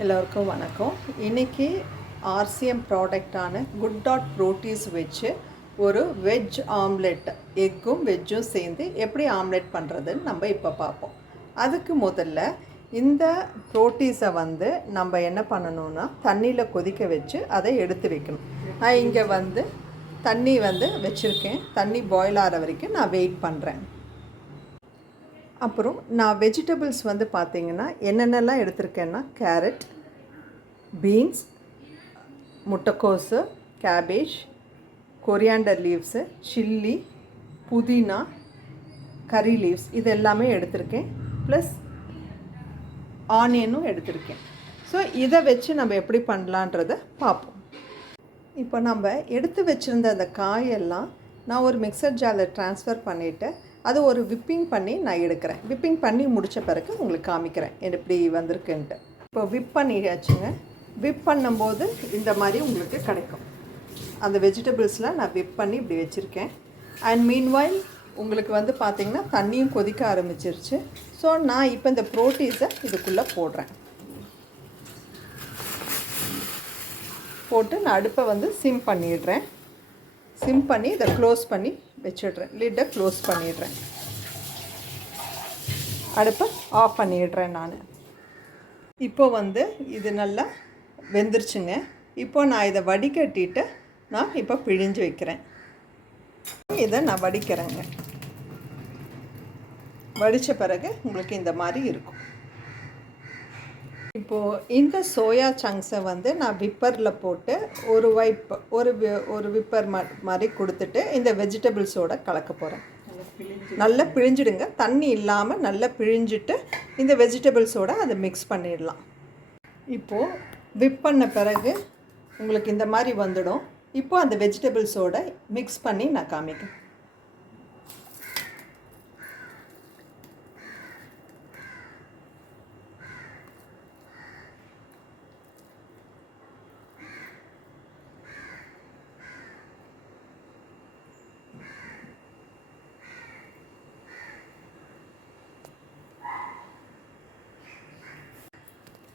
எல்லோருக்கும் வணக்கம். இன்றைக்கி ஆர்சிஎம் ப்ராடக்டான குட் டாட் ப்ரோட்டீஸ் வச்சு ஒரு வெஜ் ஆம்லெட், எக்கும் வெஜ்ஜும் சேர்ந்து எப்படி ஆம்லெட் பண்ணுறதுன்னு நம்ம இப்போ பார்ப்போம். அதுக்கு முதல்ல இந்த ப்ரோட்டீஸை நம்ம என்ன பண்ணணும்னா தண்ணியில் கொதிக்க வச்சு அதை எடுத்து வைக்கணும். நான் இங்கே தண்ணி வச்சுருக்கேன். தண்ணி பாயில் ஆகிற வரைக்கும் நான் வெயிட் பண்ணுறேன். அப்புறம் நான் வெஜிடபிள்ஸ் பார்த்திங்கன்னா என்னென்னலாம் எடுத்திருக்கேன்னா கேரட், பீன்ஸ், முட்டைக்கோஸு, கேபேஜ், கொரியாண்டர் லீவ்ஸு, சில்லி, புதினா, கறி லீவ்ஸ் இது எல்லாமே எடுத்திருக்கேன். ப்ளஸ் ஆனியனும் எடுத்திருக்கேன். ஸோ இதை வச்சு நம்ம எப்படி பண்ணலான்றதை பார்ப்போம். இப்போ நம்ம எடுத்து வச்சுருந்த அந்த காயெல்லாம் நான் ஒரு மிக்சர் ஜாரில் ட்ரான்ஸ்ஃபர் பண்ணிவிட்டு அது ஒரு விப்பிங் பண்ணி நான் எடுக்கிறேன். விப்பிங் பண்ணி முடித்த பிறகு உங்களுக்கு காமிக்கிறேன் எப்படி வந்திருக்குன்ட்டு. இப்போ விப் பண்ணியாச்சுங்க. விப் பண்ணும்போது இந்த மாதிரி உங்களுக்கு கிடைக்கும். அந்த வெஜிடபிள்ஸில் நான் விப் பண்ணி இப்படி வச்சுருக்கேன். அண்ட் மீன்வைல் உங்களுக்கு பார்த்திங்கன்னா தண்ணியும் கொதிக்க ஆரம்பிச்சிருச்சு. ஸோ நான் இப்போ இந்த ப்ரோட்டீஸை இதுக்குள்ளே போட்டு நான் அடுப்பை சிம் பண்ணிடுறேன். சிம் பண்ணி இதை க்ளோஸ் பண்ணி வச்சிடுறேன். லிட்டை க்ளோஸ் பண்ணிடுறேன். அடுப்பை ஆஃப் பண்ணிடுறேன் நான். இப்போ இது நல்லா வெந்துருச்சுங்க. இப்போ நான் இதை வடிகட்டிட்டு நான் இப்போ பிழிஞ்சு வைக்கிறேன். இதை நான் வடிக்கிறேங்க. வடித்த பிறகு உங்களுக்கு இந்த மாதிரி இருக்கும். இப்போது இந்த சோயா சங்க்ஸை நான் விப்பரில் போட்டு ஒரு விப்பர் மாதிரி கொடுத்துட்டு இந்த வெஜிடபிள்ஸோடு கலக்க போகிறேன். நல்லா பிழிஞ்சிடுங்க. தண்ணி இல்லாமல் நல்லா பிழிஞ்சிட்டு இந்த வெஜிடபிள்ஸோடு அதை மிக்ஸ் பண்ணிடலாம். இப்போது விப் பண்ண பிறகு உங்களுக்கு இந்த மாதிரி வந்துடும். இப்போது அந்த வெஜிடபிள்ஸோடு மிக்ஸ் பண்ணி நான் காமிக்கிறேன்.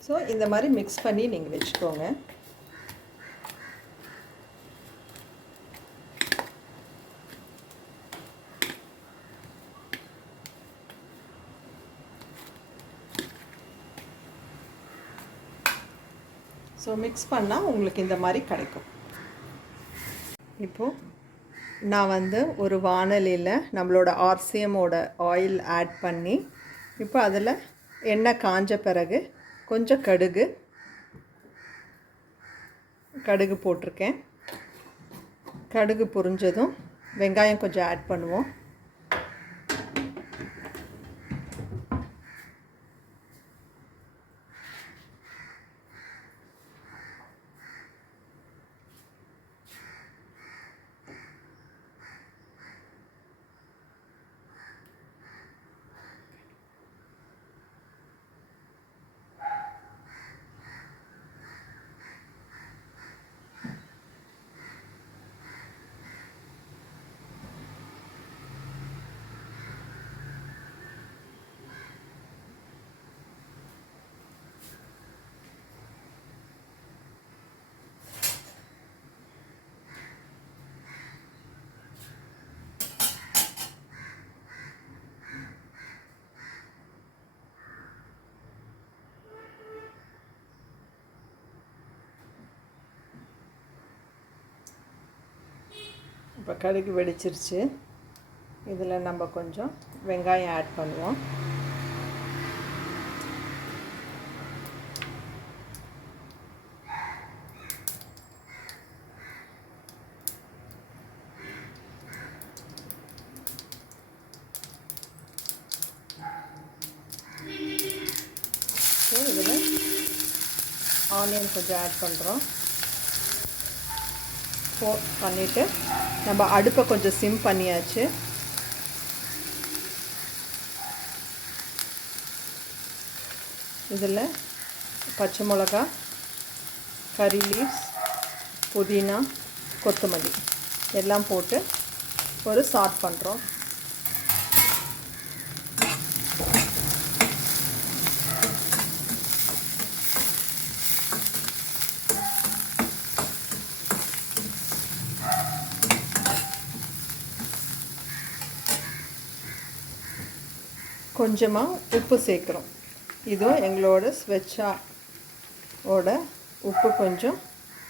ஸோ இந்த மாதிரி மிக்ஸ் பண்ணி நீங்கள் வச்சுக்கோங்க. ஸோ மிக்ஸ் பண்ணால் உங்களுக்கு இந்த மாதிரி கிடைக்கும். இப்போது நான் ஒரு வாணலியில் நம்மளோட ஆர்சிஎம்மோட ஆயில் ஆட் பண்ணி இப்போ அதில் எண்ணெய் காஞ்ச பிறகு கொஞ்சம் கடுகு போட்டிருக்கேன். கடுகு பொரிஞ்சதும் வெங்காயம் கொஞ்சம் ஆட் பண்ணுவோம். இப்போ கடுகு வெடிச்சிருச்சு. இதில் நம்ம கொஞ்சம் வெங்காயம் ஆட் பண்ணுவோம். இதில் ஆனியன் கொஞ்சம் ஆட் பண்ணுறோம். பண்ணிவிட்டு நம்ம அடுப்பை கொஞ்சம் சிம் பண்ணியாச்சு. இதில் பச்சை மிளகா, கறி லீவ்ஸ், புதினா, கொத்தமல்லி எல்லாம் போட்டு ஒரு சாட் பண்ணுறோம். கொஞ்சமாக உப்பு சேர்க்குறோம். இதுவும் எங்களோட ஸ்வெச்சாவோட உப்பு கொஞ்சம்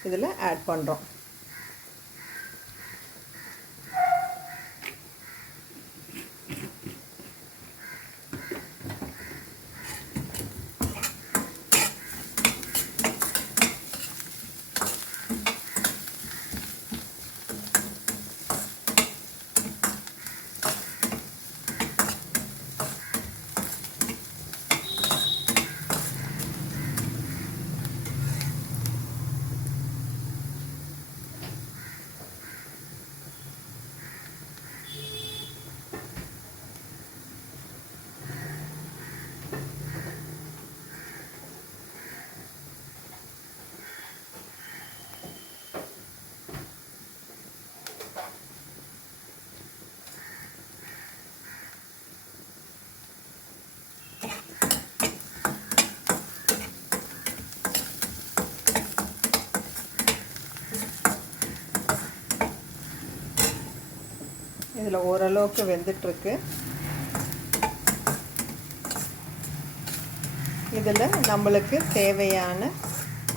இதில் ஆட் பண்ணுறோம். இதில் ஓரளவுக்கு வெந்துட்டுருக்கு. இதில் நம்மளுக்கு தேவையான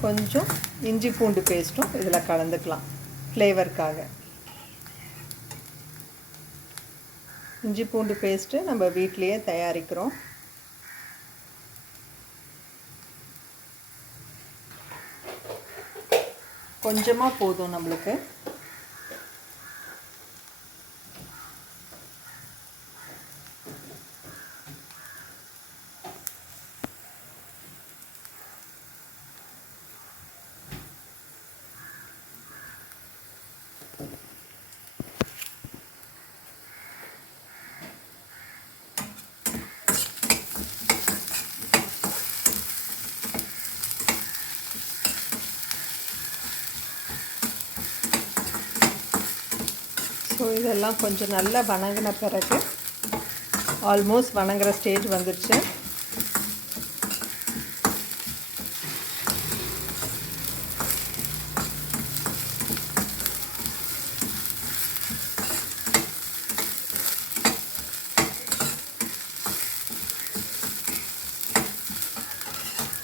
கொஞ்சம் இஞ்சி பூண்டு பேஸ்ட்டும் இதில் கலந்துக்கலாம் ஃப்ளேவருக்காக. இஞ்சி பூண்டு பேஸ்ட்டு நம்ம வீட்டிலையே தயாரிக்கிறோம். கொஞ்சமாக போதும் நம்மளுக்கு. ஸோ இதெல்லாம் கொஞ்சம் நல்லா வணங்கின பிறகு ஆல்மோஸ்ட் வணங்குற ஸ்டேஜ் வந்துடுச்சு.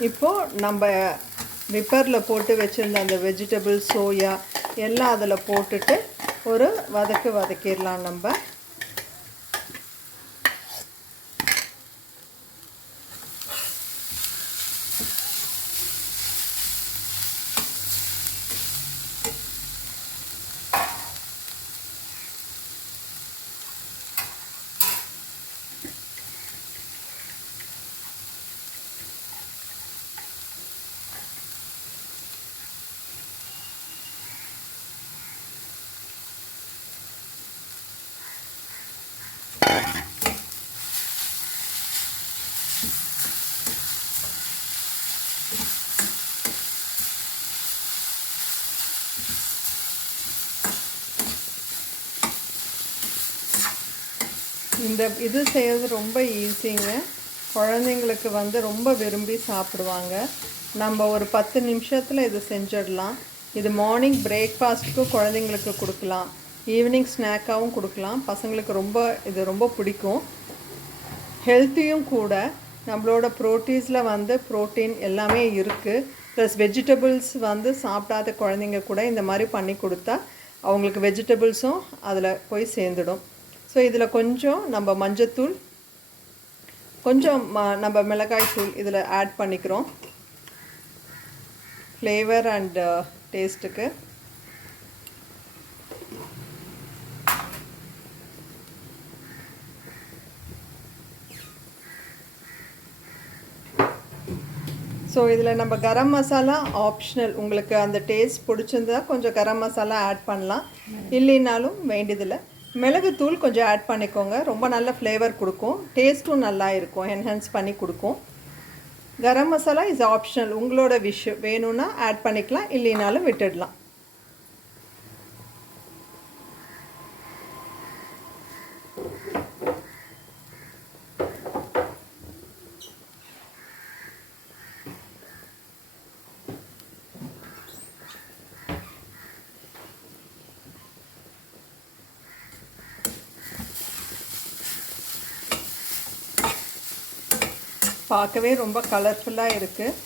இப்போது நம்ம விப்பரில் போட்டு வச்சுருந்த அந்த வெஜிடபிள் சோயா எல்லாம் அதில் போட்டுட்டு ஒரு வதக்கிடலாம் நம்ம. இந்த இது செய்கிறது ரொம்ப ஈஸிங்க. குழந்தைங்களுக்கு ரொம்ப விரும்பி சாப்பிடுவாங்க. நம்ம ஒரு 10 நிமிஷத்தில் இது செஞ்சிடலாம். இது மார்னிங் பிரேக்ஃபாஸ்ட்டுக்கும் குழந்தைங்களுக்கு கொடுக்கலாம், ஈவினிங் ஸ்நாக்காகவும் கொடுக்கலாம். பசங்களுக்கு இது ரொம்ப பிடிக்கும். ஹெல்த்தியும் கூட. நம்மளோட ப்ரோட்டீன்ஸில் ப்ரோட்டீன் எல்லாமே இருக்குது. ப்ளஸ் வெஜிடபிள்ஸ் சாப்பிடாத குழந்தைங்க கூட இந்த மாதிரி பண்ணி கொடுத்தா அவங்களுக்கு வெஜிடபிள்ஸும் அதில் போய் சேர்ந்துடும். ஸோ இதில் கொஞ்சம் நம்ம மஞ்சத்தூள், கொஞ்சம் நம்ம மிளகாய் தூள் இதில் ஆட் பண்ணிக்கிறோம் ஃப்ளேவர் அண்ட் டேஸ்ட்டுக்கு. ஸோ இதில் நம்ம கரம் மசாலா ஆப்ஷனல். உங்களுக்கு அந்த டேஸ்ட் பிடிச்சிருந்தா கொஞ்சம் கரம் மசாலா ஆட் பண்ணலாம், இல்லைனாலும் வேண்டியதில்லை. மிளகுத்தூள் கொஞ்சம் ஆட் பண்ணிக்கோங்க, ரொம்ப நல்ல ஃப்ளேவர் கொடுக்கும், டேஸ்ட்டும் நல்லா இருக்கும், என்ஹான்ஸ் பண்ணி கொடுக்கும். கரம் மசாலா இஸ் ஆப்ஷனல், உங்களோட விஷ். வேணும்னா ஆட் பண்ணிக்கலாம், இல்லைனாலும் விட்டுடலாம். பார்க்கவே ரொம்ப கலர்ஃபுல்லாக இருக்குது.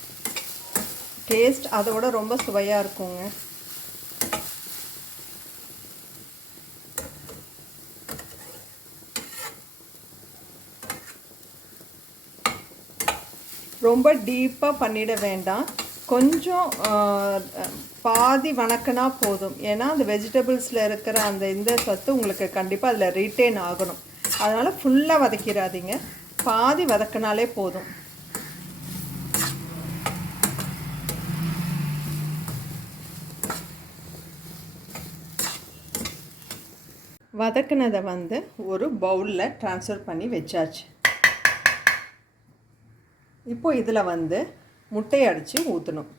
டேஸ்ட் அதோட ரொம்ப சுவையாக இருக்குங்க. ரொம்ப டீப்பாக பண்ணிட வேண்டாம். கொஞ்சம் பாதி வணக்கினா போதும். ஏன்னா அந்த வெஜிடபிள்ஸில் இருக்கிற அந்த இந்த சத்து உங்களுக்கு கண்டிப்பாக அதில் ரீட்டைன் ஆகணும். அதனால் ஃபுல்லாக வதக்கிடாதீங்க, பாதி வதக்கினாலே போதும். வதக்கினதை ஒரு பவுலில் ட்ரான்ஸ்ஃபர் பண்ணி வச்சாச்சு. இப்போ இதில் முட்டையை அடித்து ஊற்றணும்.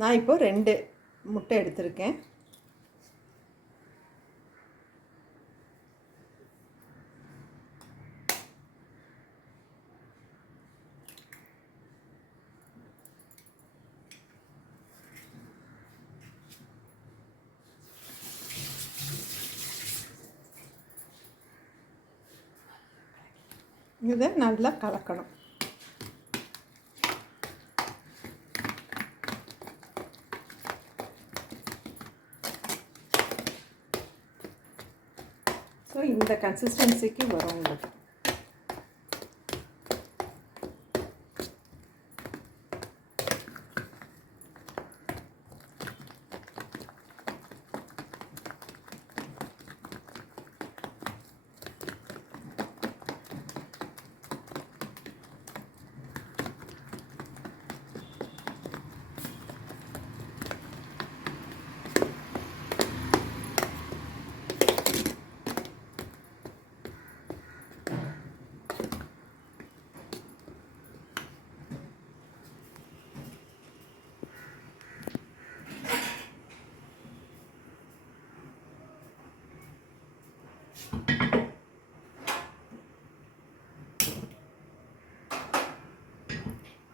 நான் இப்போ 2 முட்டை எடுத்திருக்கேன். இதை நல்லா கலக்கணும். ஸோ இந்த கன்சிஸ்டன்சிக்கு வரும் உங்களுக்கு.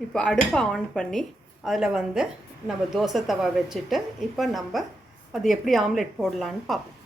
இப்போ அடுப்பை ஆன் பண்ணி அதில் நம்ம தோசை தவா வச்சுட்டு இப்போ நம்ம அது எப்படி ஆம்லெட் போடலான்னு பார்ப்போம்.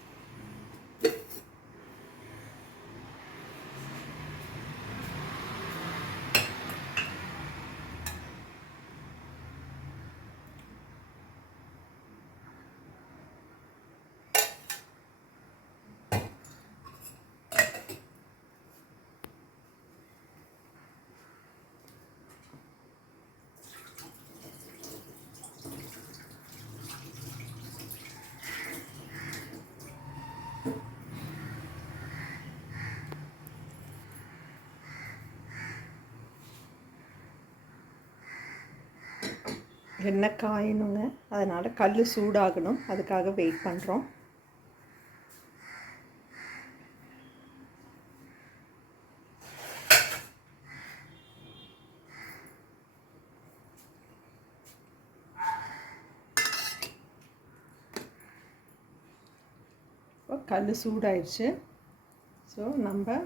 எண்ணெய் காயணுங்க, அதனால் கல் சூடாகணும், அதுக்காக வெயிட் பண்ணுறோம். இப்போ கல் சூடாயிடுச்சு. ஸோ நம்ம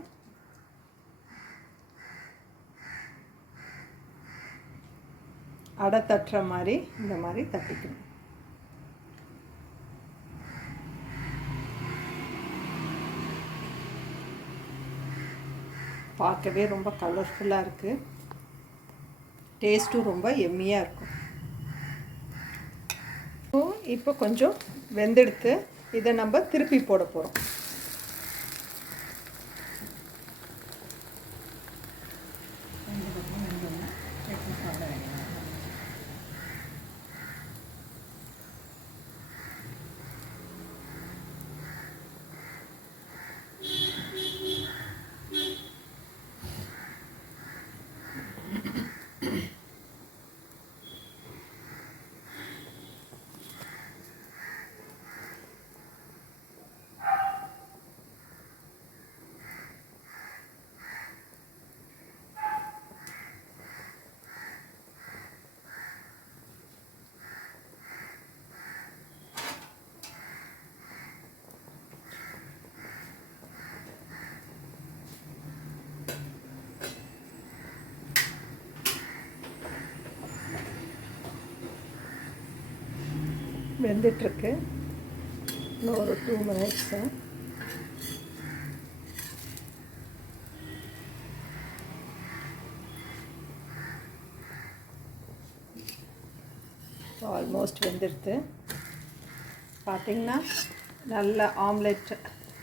அடை தட்டுற மாதிரி இந்த மாதிரி தட்டிக்கணும். பார்க்கவே ரொம்ப கலர்ஃபுல்லாக இருக்குது. டேஸ்ட்டும் ரொம்ப எம்மியாக இருக்கும். இப்போ கொஞ்சம் வெந்தெடுத்து இதை நம்ம திருப்பி போட போகிறோம். வெந்துட்டுருக்கு. இன்னும் ஒரு 2 மினிட்ஸு. ஆல்மோஸ்ட் வெந்துடுது. பார்த்திங்கன்னா நல்ல ஆம்லெட்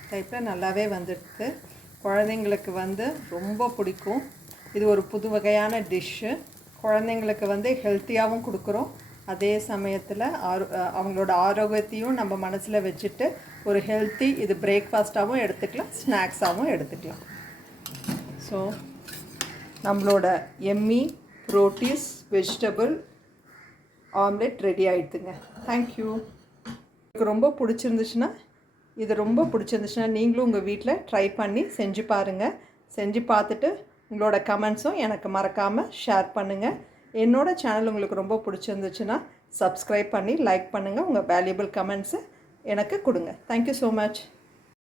டைப்பில் நல்லாவே வந்துடுது. குழந்தைங்களுக்கு வந்து ரொம்ப பிடிக்கும். இது ஒரு புது வகையான டிஷ்ஷு. குழந்தைங்களுக்கு வந்து ஹெல்த்தியாகவும் கொடுக்குறோம். அதே சமயத்தில் அவங்களோட ஆரோக்கியத்தையும் நம்ம மனசில் வச்சுட்டு ஒரு ஹெல்த்தி இது பிரேக்ஃபாஸ்ட்டாகவும் எடுத்துக்கலாம், ஸ்நாக்ஸாகவும் எடுத்துக்கலாம். ஸோ நம்மளோட எம்மி ப்ரோட்டீஸ் வெஜிடபிள் ஆம்லெட் ரெடி ஆகிடுதுங்க. தேங்க்யூ. எனக்கு ரொம்ப பிடிச்சிருந்துச்சுன்னா நீங்களும் உங்கள் வீட்டில் ட்ரை பண்ணி செஞ்சு பாருங்கள். செஞ்சு பார்த்துட்டு உங்களோட கமெண்ட்ஸும் எனக்கு மறக்காமல் ஷேர் பண்ணுங்கள். என்னோடய சேனல் உங்களுக்கு ரொம்ப பிடிச்சிருந்துச்சுன்னா சப்ஸ்கிரைப் பண்ணி லைக் பண்ணுங்கள். உங்கள் வேல்யூபிள் கமெண்ட்ஸை எனக்கு கொடுங்க. Thank you so much.